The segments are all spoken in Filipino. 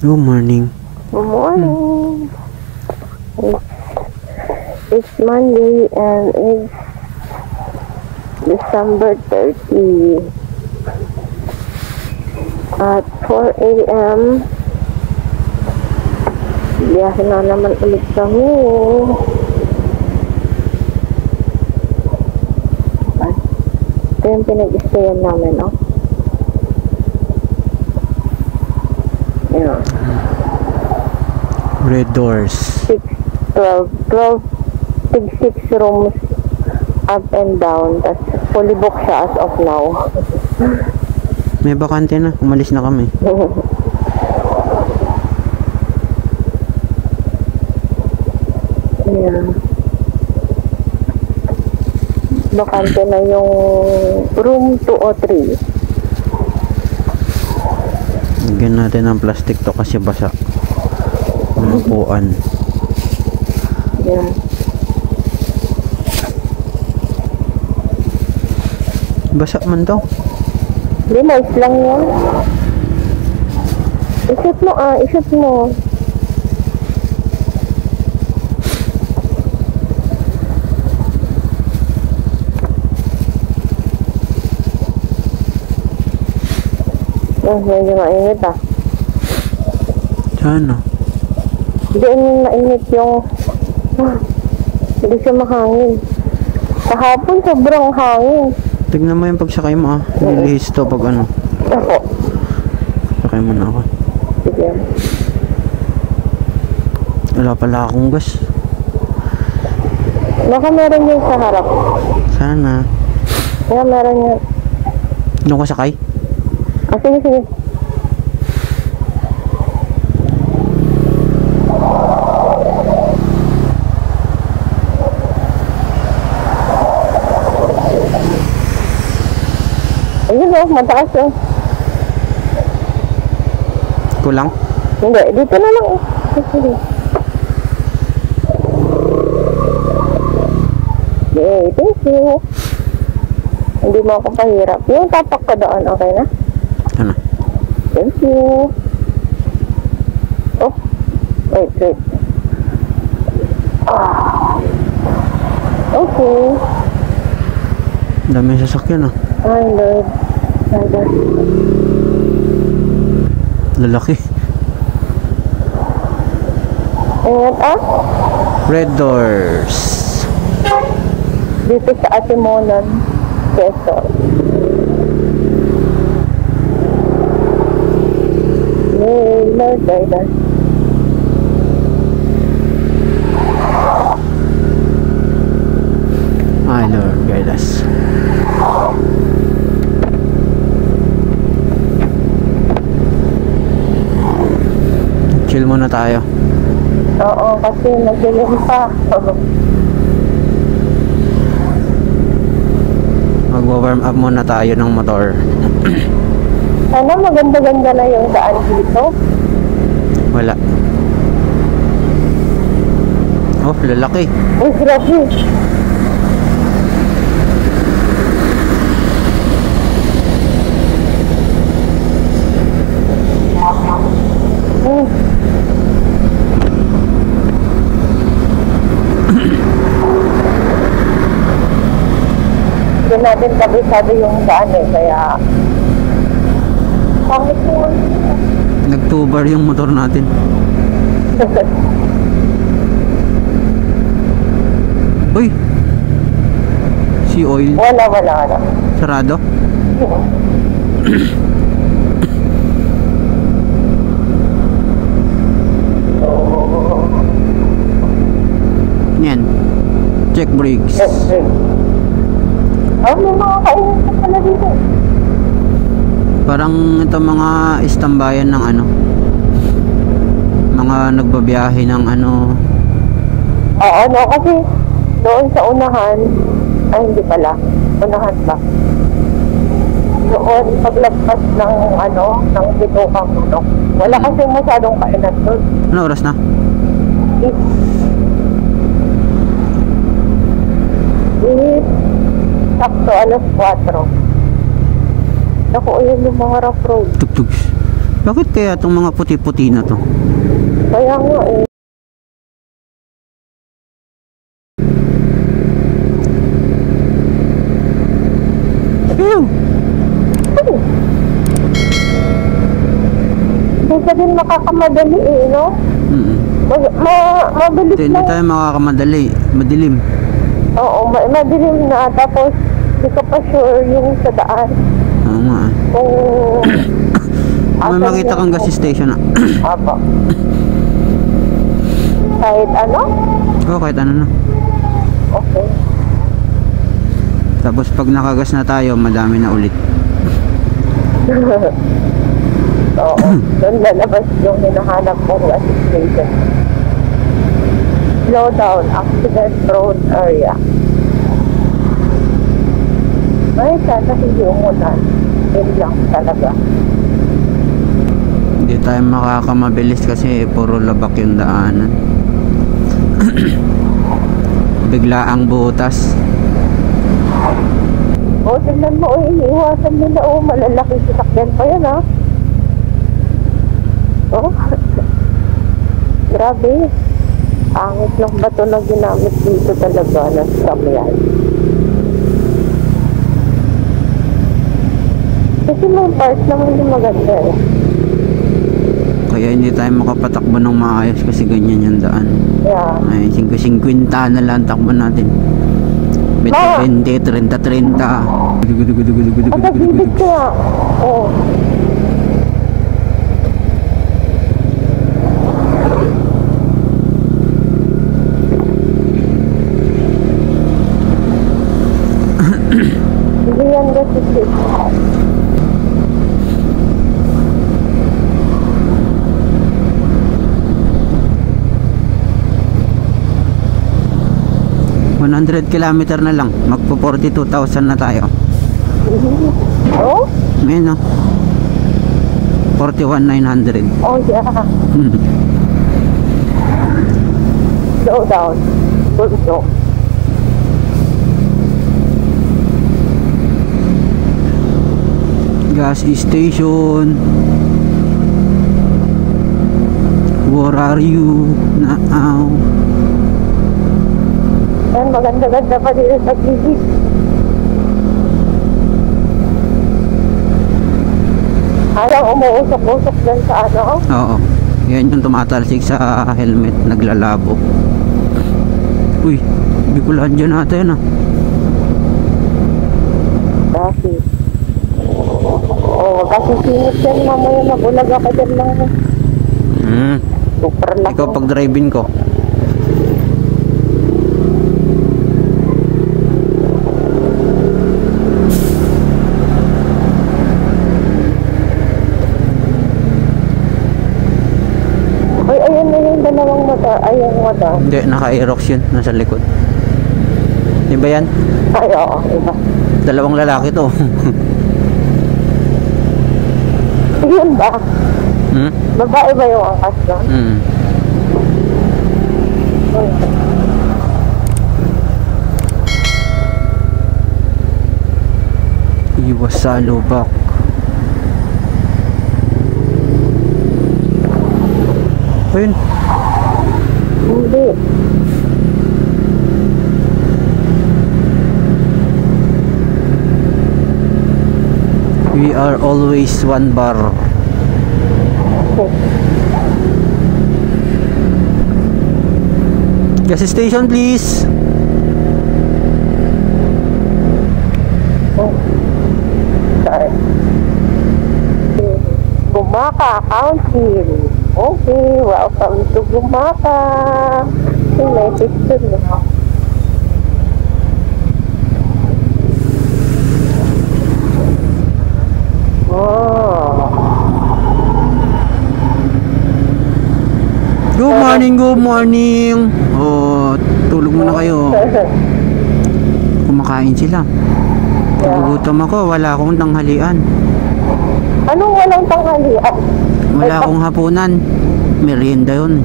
Good morning. Good morning. It's Monday and it's December 30 at 4 a.m. Biyahe na naman ulit kami. Ito yung pinag-stayan namin, no? Yeah. Red doors. 12 6 rooms up and down. Tapos fully booked siya as of now. May bakante na. Umalis na kami. Yeah. Bakante na yung room 2 o 3. Lagyan natin ng plastic to kasi basa. Ang upuan. Yeah. Basa man to. Hindi, nice lang yun. Isip mo isip mo. Medyo mainit Sana. Hindi mainit yung hindi siya mahangin. Kahapon sobrang hangin. Tignan mo yung pagsakay mo Nilihis to pag ano. Ako. Sakay mo na ako. Sige. Wala pala akong gas. Baka meron yun sa harap. Sana. Baka meron yun. Doon ka sakay? Sige. Ayun mataas Kulang? Hindi, dito na lang Sige. Okay, thank you. Hindi mo ako pahirap. Yung tapak ko doon, okay na? Ano? Thank you. Oh, wait. Okay. Dami sasakyan Ay, Lord. Lalaki. Ingat Red doors. Dito sa Atimonan, Quezon. Yay, Lord, guide us. Ay, Lord, guide us. Chill muna tayo. Oo, kasi nagdilim pa. Mag-warm up muna tayo ng motor. Sana maganda-ganda na yung daan dito. Wala. Oh, lalaki. Uy, grabe. Hindi natin kabisado yung daan kaya pangit mo. Nag-2 bar yung motor natin. Uy! Sea oil. Wala. Sarado? Yan. Check brakes. May mga kainan ka pala dito. Parang ito mga istambayan ng ano. Mga nagbabiyahe ng ano. Oo, kasi doon sa unahan, ay hindi pala, unahan ba? Doon, paglagpas ng ng Bitucang Munok. Wala kasi masyadong kainan doon. Ano oras na? Sakto, alas 4. Naku, yun yung mga rough road. Tugtog. Bakit kaya itong mga puti-puti na to? Kaya nga eh. Ew! Hindi ka din makakamadali eh, no? Mabilis Hindi lang. tayo makakamadali. Madilim. Oo, madilim na. Tapos, hindi ka pa sure yung sa daan. Oo nga. Kung May makita kang gas station ah. Apo. Kahit ano? Oo, kahit ano na. Okay. Tapos pag nakagas na tayo, madami na ulit. Oo. Doon lalabas yung hinahanap mong gas station. Slow down, accident prone area. Ay, sana hindi umulan. Yun lang talaga. Hindi tayo makakamabilis kasi puro labak yung daanan. Bigla ang butas. O, tignan mo, iniiwasan nila, malalaking sasakyan pa yan, ha? Oh, grabe. Pangit lang ba ito na ginamit dito talaga ng scam yan? Kasi may parts naman hindi maganda eh. Kaya hindi tayo makapatakbo ng maayos kasi ganyan yung daan. Yeah. Ay, 50-50 na lang takbo natin. 20-20, 30-30. Ang nagibig ko nga. Oo. Hindi yan kasi sis. 100 kilometer na lang. Magpo 42,000 na tayo. Oh? Ngayon no? 41,900. Oh yeah. Slow down. Slow. Gas station. Where are you now? Yan, maganda-ganda pa dito sa gilid. Alang umuusok-usok dyan sa ano? Oo. Yan yung tumatalsik sa helmet. Naglalabo. Uy, Bicolan dyan natin ah. Kasi. Oo, kasi sinit yan mamaya mabulag ako dyan lang. Super laki. Ikaw pag driving ko. Ay, ayun na yung dalawang mata. Ayun mata. Hindi, naka-aerox yun. Nasa likod. Iba yan? Ay, oo, iba. Dalawang lalaki to. Yun ba? Hmm? Babae ba yung angkas doon? Hmm. Iwas sa lubak. Ayun. Hindi. We are always one bar. Gas station please. Sorry. Gumaka Council. Okay, welcome to Gumaka. Yung may picture mo. Good morning, good morning. Oh, tulog muna kayo. Kumakain sila. Nagugutom ako, wala akong tanghalian. Anong walang tanghalian? Wala akong hapunan. Merienda yun.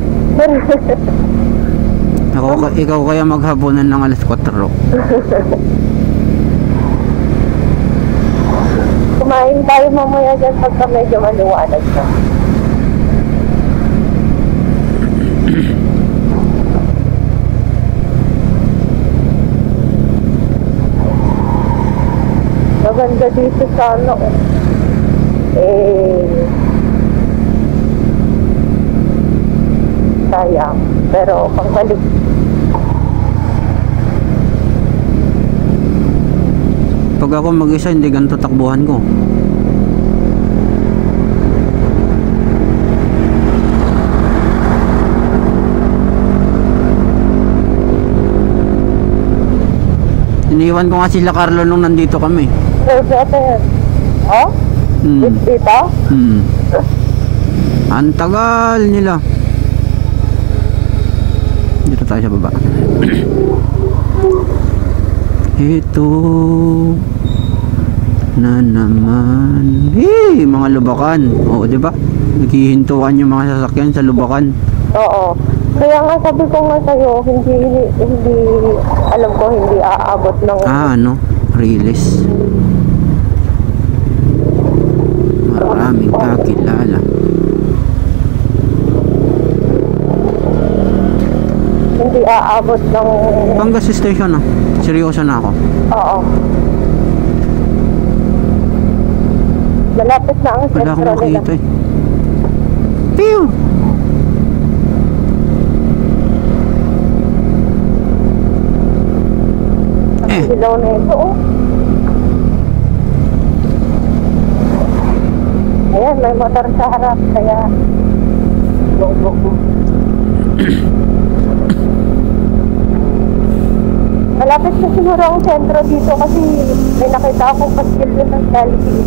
Ikaw kaya maghapunan ng alas 4. Kumain tayo mamaya dyan pagka medyo maliwanag na. Maganda dito sa ano. Sayang. Pero pagbalik. Pag ako mag-isa, hindi ganito takbuhan ko. Iniwan ko nga sila Carlo nung nandito kami. Ito yan. Oh? Dito? Ang tagal nila. Dito tayo sa baba. Ito na naman. Mga lubakan. Oo, di ba? Naghihintuan yung mga sasakyan sa lubakan. Oo. Kaya nga sabi ko nga sa'yo, hindi alam ko hindi aabot ng... Release. Maraming kakilala. Hindi aabot ng... Panggas station seryoso na ako. Oo. Malapit na ang Wala akong sentro nila. makita Pew! Hilaw na ito, Ayan, may motor sa harap, kaya malapit na siguro ang sentro dito kasi may nakita akong paskil din ng Jollibee.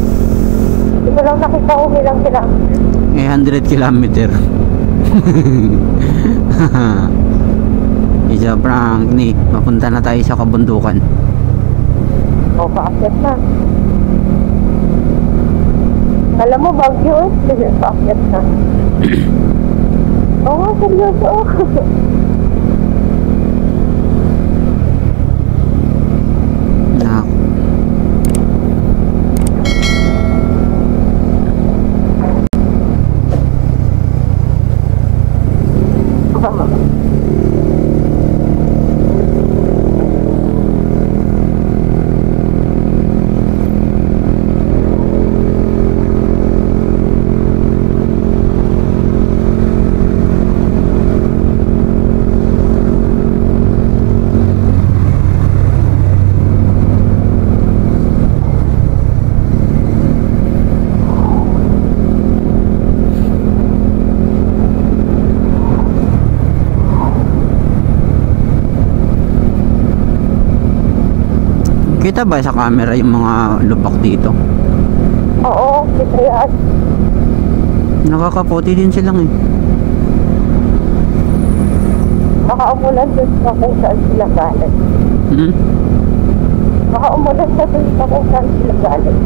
Hindi ko lang nakita kung ilang sila. 100 kilometer. Isa prank ni. Mapunta na tayo sa kabundukan. O, paakyat na. Alam mo, Baguio paakyat na. Oo nga, seryoso. Kita ba sa camera yung mga lubak dito? Oo, kita yan. Nakakaputi din silang Baka umulan dun sa kung saan sila galing. Baka umulan na dun sa kung saan sila galing.